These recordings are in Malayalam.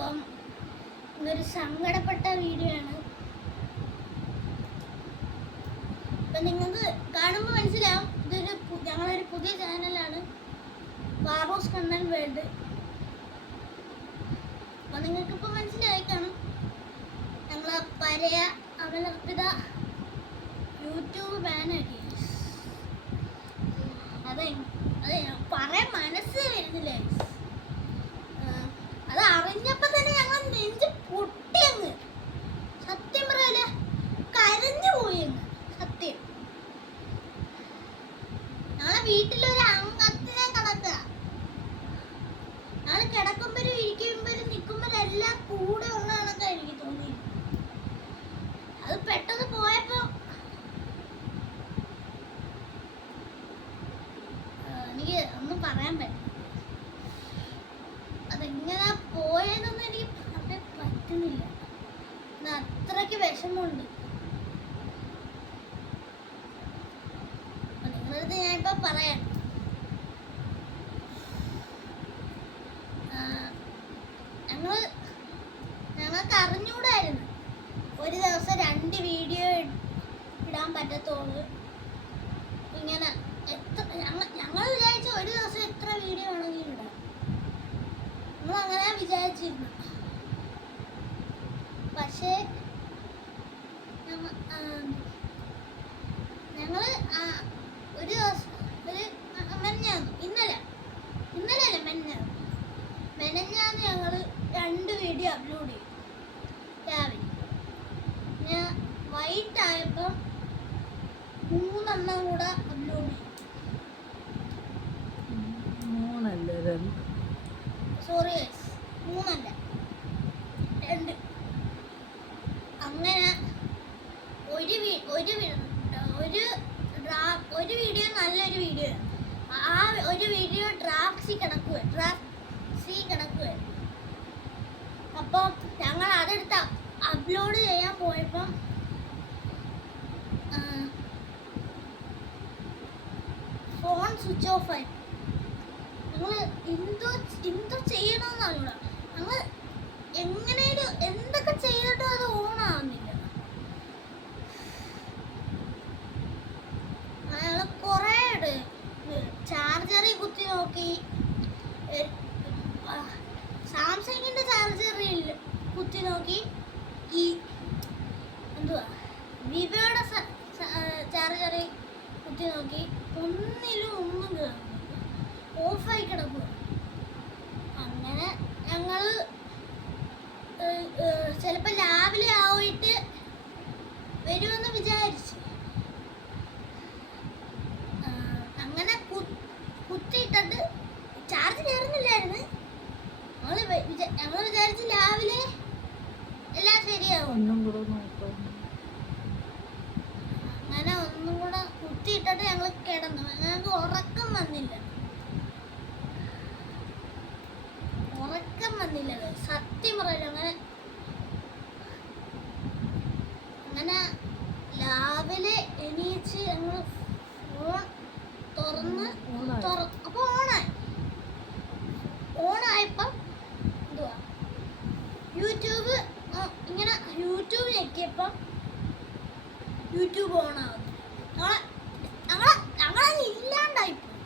അപ്പം ഇതൊരു സങ്കടപ്പെട്ട വീഡിയോ ആണ്. അപ്പം നിങ്ങൾക്ക് കാണുമ്പോൾ മനസ്സിലാവും ഞങ്ങളൊരു പുതിയ ചാനലാണ്, വാറോസ് കണ്ടന്റ് വേൾഡ്. അപ്പം നിങ്ങൾക്കിപ്പോൾ മനസ്സിലായി കാണും ഞങ്ങൾ പഴയ അവലർപ്പിത യൂട്യൂബ് ബാനാക്കി. അതെ പറയാൻ മനസ്സ് വരുന്നില്ല. അത് അറിഞ്ഞപ്പോ തന്നെ ഞങ്ങൾ നെഞ്ച് പൊട്ടിയങ്ങ്, സത്യം പറയല കരഞ്ഞു പോയങ്ങ്. സത്യം ഞങ്ങളെ വീട്ടിലൊരു അംഗത്തിനെ കണക്കാ. ഞങ്ങൾ കിടക്കുമ്പോഴും ഇരിക്കുമ്പോഴും നിൽക്കുമ്പോഴും എല്ലാം കൂടെ ഉള്ള കണക്കാ എനിക്ക് തോന്നി. അത് പെട്ടെന്ന് പോയപ്പോ എനിക്ക് ഒന്നും പറയാൻ പറ്റില്ല. അതെങ്ങനെ പോയതെന്നൊന്നും എനിക്ക് പറയാൻ പറ്റുന്നില്ല. അത്രയ്ക്ക് വിഷമമുണ്ട്. നിങ്ങളടുത്ത് ഞാനിപ്പോ പറയാം. ഞങ്ങൾക്ക് അറിഞ്ഞൂടായിരുന്നു ഒരു ദിവസം 2 വീഡിയോ ഇടാൻ പറ്റത്തുള്ളൂ. ഇങ്ങനെ ഞങ്ങൾ വിചാരിച്ച ഒരു ദിവസം എത്ര വീഡിയോ വേണമെങ്കിലും ഇടാം. നമ്മൾ അങ്ങനെ വിചാരിച്ചിരുന്നു. പക്ഷേ ഞങ്ങൾ ഒരു ദിവസം മെനഞ്ഞാന്ന് ഞങ്ങൾ 2 വീഡിയോ അപ്ലോഡ് ചെയ്തു. രാവിലെ ഞാൻ വൈകിട്ടായപ്പം 3 കൂടെ അപ്ലോഡ് ചെയ്തു. സോറി ഗൈസ്, 3 അല്ല 2. അങ്ങനെ ഒരു വീഡിയോ നല്ലൊരു വീഡിയോ, ആ ഒരു വീഡിയോ ഡ്രാഫ്റ്റ് സി കിടക്കുമായിരുന്നു. അപ്പം ഞങ്ങൾ അതെടുത്ത് അപ്ലോഡ് ചെയ്യാൻ പോയപ്പം ഫോൺ സ്വിച്ച് ഓഫ് ആയി. ഞങ്ങൾ എന്തോ ചെയ്യണമെന്നറിയൂടാ. ഞങ്ങൾ എങ്ങനെയും എന്തൊക്കെ ചെയ്തിട്ടും അത് ഓണാവുന്നില്ല. ഞങ്ങൾ കുറേ ചാർജറിൽ കുത്തി നോക്കി, സാംസങ്ങിന്റെ ചാർജറിൽ കുത്തി നോക്കി, ഈ വിവോയുടെ ചാർജറിൽ കുത്തി നോക്കി, ഒന്നും കേറുന്നില്ല, ഓഫായി കിടക്കുക. അങ്ങനെ ഞങ്ങൾ ചിലപ്പോൾ രാവിലെ ആയിട്ട് വരുമെന്ന് വിചാരിച്ചു. അങ്ങനെ കുത്തിയിട്ടത് ചാർജ് കയറുന്നില്ലായിരുന്നു. ഞങ്ങൾ വിചാരിച്ചു രാവിലെ എല്ലാം ശരിയാവും. അങ്ങനെ ഒന്നും കൂടെ കുത്തിയിട്ടിട്ട് ഞങ്ങൾ കിടന്നു. ഞങ്ങൾക്ക് ഉറക്കം വന്നില്ല സത്യം പറയല്ലോ. അങ്ങനെ രാവിലെ എണീച്ച് ഞങ്ങൾ ഫോൺ തുറന്ന് അപ്പോൾ ഓണായപ്പം യൂട്യൂബ് ഞെക്കിയപ്പം യൂട്യൂബ് ഓണാകുന്നു. ഞങ്ങളങ്ങ് ഇല്ലാണ്ടായിപ്പോയി,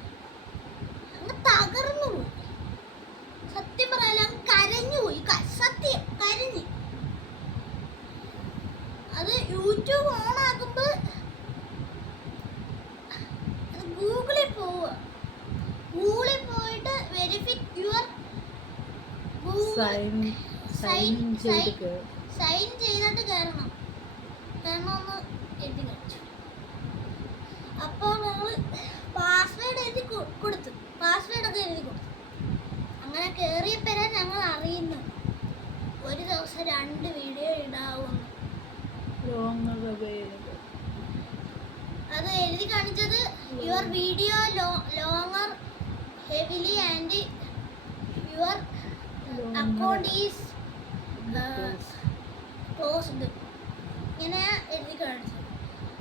അങ്ങ് തകർന്നു പോയി. സത്യം പറയാൻ അങ്ങ് കരഞ്ഞു പോയി. സത്യം കരഞ്ഞ്. അത് യൂട്യൂബ് ഓണാക്കുമ്പോൾ ഗൂഗിളിൽ പോവുക. ഗൂഗിളിൽ പോയിട്ട് വെരിഫൈ യുവർ സൈൻ ചെയ്തിട്ട് കയറണം എന്ന് എഴുതി കഴിച്ചു. അപ്പോൾ ഞങ്ങൾ പാസ്വേഡൊക്കെ എഴുതി കൊടുത്തു. അങ്ങനെ കയറിയപ്പോഴാണ് ഞങ്ങൾ അറിയുന്നത് ഒരു ദിവസം 2 വീഡിയോ ഇടാവുന്നു. അത് എഴുതി കാണിച്ചത് your video longer heavily and your account is closed ഇങ്ങനെ എഴുതി കാണിച്ചു.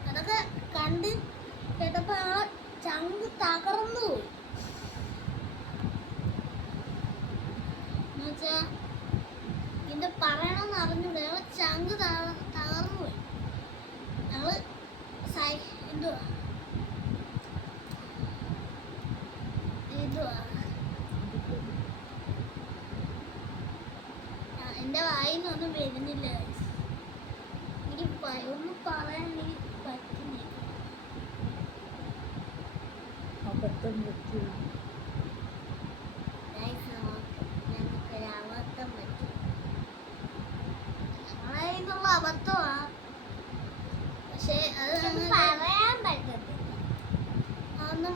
അതൊക്കെ കണ്ട് കേട്ടപ്പോൾ ആ ചങ്ക് തകർന്നു പോയി. എന്നുവെച്ചാൽ എന്തുവാ എന്തുവാ എന്റെ വായിന്നൊന്നും വരുന്നില്ല guys. എനിക്ക് ഒന്നും പറയാൻ എനിക്ക് പറ്റുന്നില്ല. അബദ്ധം പറ്റി. ഞങ്ങൾക്കൊരു അബദ്ധം പറ്റി. ഞങ്ങളതിനുള്ള അബദ്ധമാ, പക്ഷെ അത് പറയാൻ പറ്റത്തില്ല. അതൊന്നും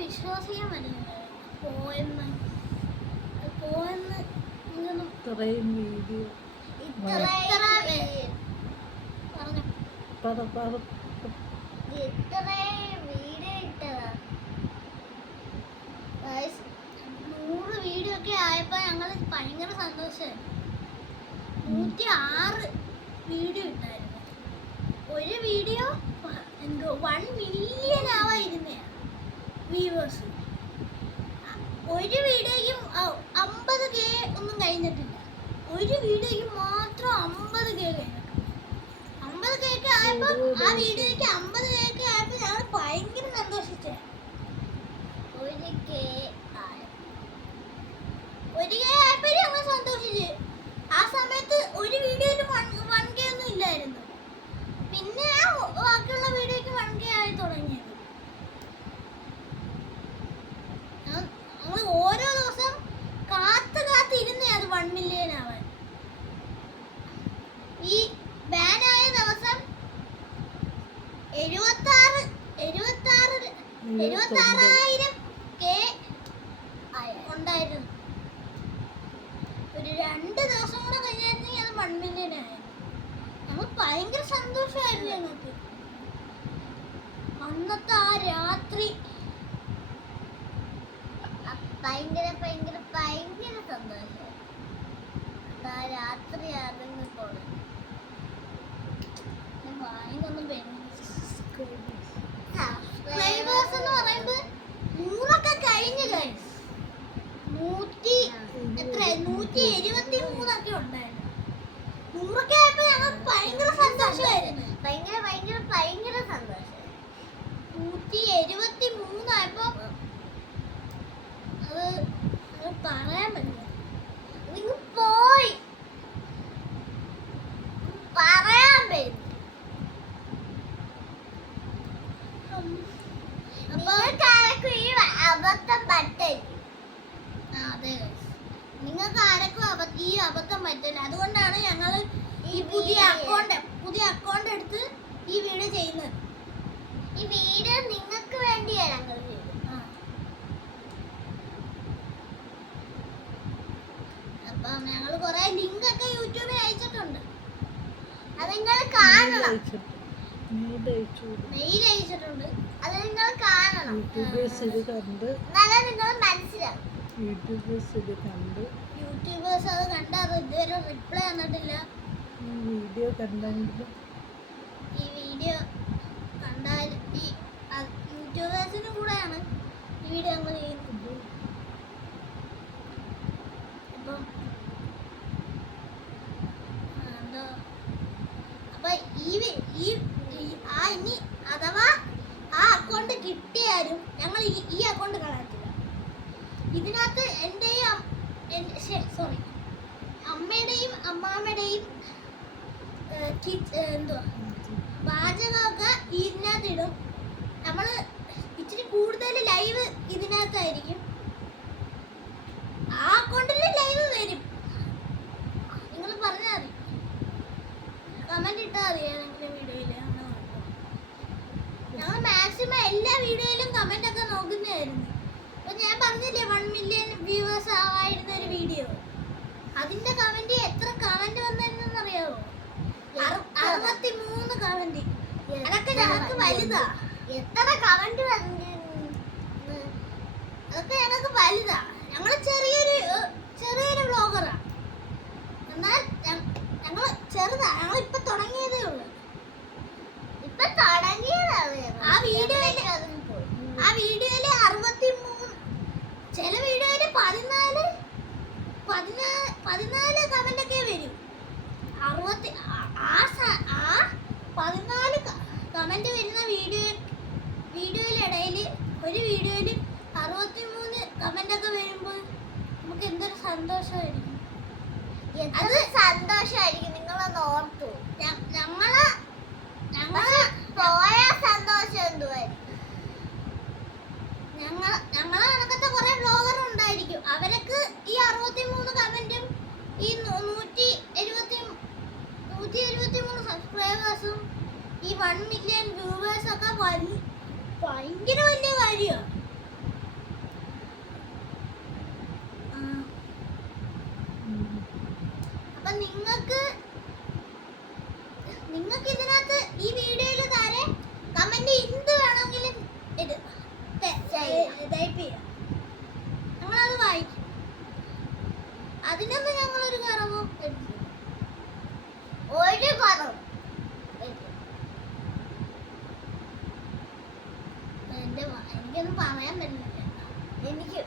വിശ്വസിക്കാൻ പറ്റുന്നില്ല. പോയെന്ന് എനിക്കൊന്നും ഇത്രയും വീഡിയോ പറഞ്ഞു. Guys, 100 വീഡിയോ ഒക്കെ ആയപ്പോ ഞങ്ങൾ ഭയങ്കര സന്തോഷമായി. 106 വീഡിയോ ഇട്ടായിരുന്നു. ഒരു വീഡിയോ എന്തോ 1 മില്യൺ ആവായിരുന്ന വ്യൂവേഴ്സ്. ഒരു വീഡിയോയ്ക്കും 50K ഒന്നും കഴിഞ്ഞിട്ടില്ല. ഒരു വീഡിയോയ്ക്ക് മാത്രം 50K കഴിഞ്ഞിട്ടുണ്ട്. 50K ഒക്കെ ആയപ്പോ ആ വീഡിയോയ്ക്ക് 50K ഒക്കെ ആയപ്പോ ഞങ്ങൾ ഭയങ്കര സന്തോഷിച്ചേ. 1K ആയപ്പോ ഞങ്ങൾ സന്തോഷിച്ച്. ആ സമയത്ത് ഒരു വീഡിയോയില് 1K ഒന്നും ഇല്ലായിരുന്നു. പിന്നെ ബാക്കിയുള്ള വീഡിയോയ്ക്ക് 1K ആയി തുടങ്ങിയത്. ഞങ്ങൾ ഓരോ ദിവസം കാത്തിരുന്നേ അത് 1 മില്യൺ ആവാൻ. ഈ ബാനായ ദിവസം 76,000K ഉണ്ടായിരുന്നു. ഒരു 2 ദിവസം കൂടെ കഴിഞ്ഞായിരുന്നെങ്കിൽ അത് 1 മില്യൺ ആയിരുന്നു. ഞങ്ങൾ ഭയങ്കര സന്തോഷമായിരുന്നു. ഞങ്ങൾക്ക് അന്നത്തെ ആ രാത്രി ഭയങ്കര ഭയങ്കര ഭയങ്കര സന്തോഷം. ആ രാത്രി അറിഞ്ഞപ്പോൾ വായിന്നൊന്നും സബ്സ്ക്രൈബേഴ്സ് എന്ന് പറയുമ്പോൾ 100 കഴിഞ്ഞു ഗൈസ്. 173 ഒക്കെ ഉണ്ടായിരുന്നു. 100 ആയപ്പോ ഞങ്ങൾ ഭയങ്കര സന്തോഷമായിരുന്നു. ഭയങ്കര ഭയങ്കര ഭയങ്കര സന്തോഷം. 173 ആയപ്പോ അത് പറയാൻ പറ്റില്ല. നിങ്ങൾ പോയി പറയാൻ പറ്റും. അബദ്ധം പറ്റില്ല. അതെ, നിങ്ങൾക്ക് ആരൊക്കെ ഈ അബദ്ധം പറ്റില്ല. അതുകൊണ്ടാണ് ഞങ്ങൾ ഈ പുതിയ അക്കൗണ്ട് എടുത്ത് ഈ വീഡിയോ ചെയ്യുന്നത്. ഈ വീഡിയോ നിങ്ങൾക്ക് വേണ്ടിയാണ് ഞങ്ങൾ ചെയ്യുന്നത്. അപ്പം ഞങ്ങൾ കുറെ ലിങ്ക് ഒക്കെ യൂട്യൂബിൽ അയച്ചിട്ടുണ്ട്. അത് നിങ്ങൾ കാണണം. മെയിൽ അയച്ചിട്ടുണ്ട്. അത് നിങ്ങൾ കാണണം. എന്നാലേ നിങ്ങൾ മനസ്സിലാവും. യൂട്യൂബേഴ്സ് അത് കണ്ട് അത് ഇതുവരെ റിപ്ലൈ തന്നിട്ടില്ല. ഈ വീഡിയോ കണ്ടാൽ ഈ യൂട്യൂബേഴ്സിനും കൂടെയാണ് ഈ വീഡിയോ നമ്മൾ ചെയ്യുന്നത്. അപ്പം അപ്പൊ ഇനി അഥവാ ആ അക്കൗണ്ട് കിട്ടിയാലും ഞങ്ങൾ ഈ അക്കൗണ്ട് കളയത്തില്ല. ഇതിനകത്ത് അമ്മയുടെയും അമ്മാമ്മയുടെയും എന്തുവാ പാചകമൊക്കെ ഇതിനകത്ത് ഇടും. നമ്മൾ ഇച്ചിരി കൂടുതൽ ലൈവ് ഇതിനകത്തായിരിക്കും. ആ അക്കൗണ്ടിൽ ലൈവ് വരും. നിങ്ങൾ പറഞ്ഞാൽ മതി, കമന്റ് ഇട്ടാൽ മതി ഏതെങ്കിലും വീഡിയോയിൽ. ഞങ്ങൾ മാക്സിമം എല്ലാ വീഡിയോയിലും കമന്റ് ഒക്കെ നോക്കുന്നതായിരുന്നു. അപ്പൊ ഞാൻ പറഞ്ഞില്ലേ 1 മില്യൺ വ്യൂവേഴ്സ് ആവായിരുന്ന ഒരു വീഡിയോ, അതിന്റെ കമന്റ് എത്ര കമന്റ് വന്നിരുന്നെന്ന് അറിയാമോ? 63 കമന്റ്. അതൊക്കെ ഞങ്ങൾക്ക് വലുതാ. എത്ര കമന്റ് അതൊക്കെ ഞങ്ങൾക്ക് വലുതാ. ഞങ്ങള് ചെറിയൊരു വ്ളോഗറാ. എന്നാൽ ഞങ്ങൾ ചെറുതാ. ഞങ്ങൾ ഇപ്പൊ തുടങ്ങിയതേ ഉള്ളൂ. ആ വീഡിയോയില് 63, ചില വീഡിയോയില് 14 കമന്റ് ഒക്കെ വരും. 14 കമന്റ് വരുന്ന വീഡിയോയിലിടയിൽ ഒരു വീഡിയോയിൽ 63 കമന്റ് ഒക്കെ വരുമ്പോൾ നമുക്ക് എന്തൊരു സന്തോഷമായിരിക്കും. അത് സന്തോഷമായിരിക്കും. നിങ്ങളൊന്ന് ഓർത്തു ഞങ്ങളെ പോയ സന്തോഷം എന്തുവായിരിക്കും? ഞങ്ങളെ കണക്കത്തെ കുറെ ബ്ലോഗർ ഉണ്ടായിരിക്കും. അവർക്ക് ഈ 63 കമന്റും ഈ 173 സബ്സ്ക്രൈബേഴ്സും ഈ 1 മില്യൺ വ്യൂവേഴ്സ് ഒക്കെ ഭയങ്കര വലിയ കാര്യമാണ്. അപ്പൊ നിങ്ങൾക്ക് ഇതിനകത്ത് ഈ വീഡിയോയിൽ താരെ കമന്റ് എന്ത് വേണമെങ്കിലും ഇത് ടൈപ്പ് ചെയ്യാം. ഞങ്ങളത് വായിക്കും. അതിനൊന്നും ഞങ്ങളൊരു കുറവും എടുക്കില്ല. ഒരു കുറവും എനിക്കൊന്നും പറയാൻ പറ്റുന്നില്ല. എനിക്ക്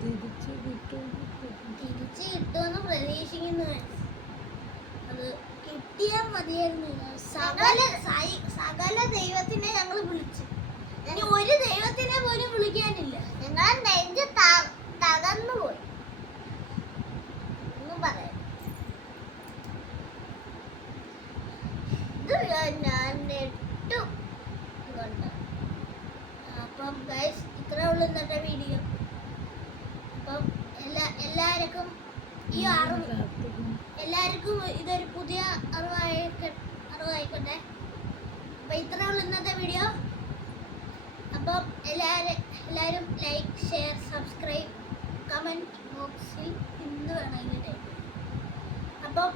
തിരിച്ച് കിട്ടുമെന്ന് പ്രതീക്ഷിക്കുന്നു. അത് കിട്ടിയാൽ മതിയായിരുന്നു. സകല ദൈവത്തിനെ ഞങ്ങൾ വിളിച്ചു. ഇനി ഒരു ദൈവത്തിനെ പോലും വിളിക്കാനില്ല. നിങ്ങളെ നെഞ്ച് തകർന്നു പോയി. ഒന്നും പറയാം. ഇത് ഞാൻ നെട്ടു കൊണ്ട്. അപ്പം ഗൈസ് ഇത്രേ ഉള്ളൂ ഇന്നത്തെ വീഡിയോ. അപ്പം എല്ലാവർക്കും ഈ എല്ലാവർക്കും ഇതൊരു പുതിയ അറിവായിക്കോട്ടെ. അപ്പം ഇത്രേ ഉള്ളൂ ഇന്നത്തെ വീഡിയോ. അപ്പം എല്ലാവരും ലൈക്ക്, ഷെയർ, സബ്സ്ക്രൈബ്, കമൻറ്റ് ബോക്സിൽ എന്ത് വേണമെങ്കിലും. അപ്പം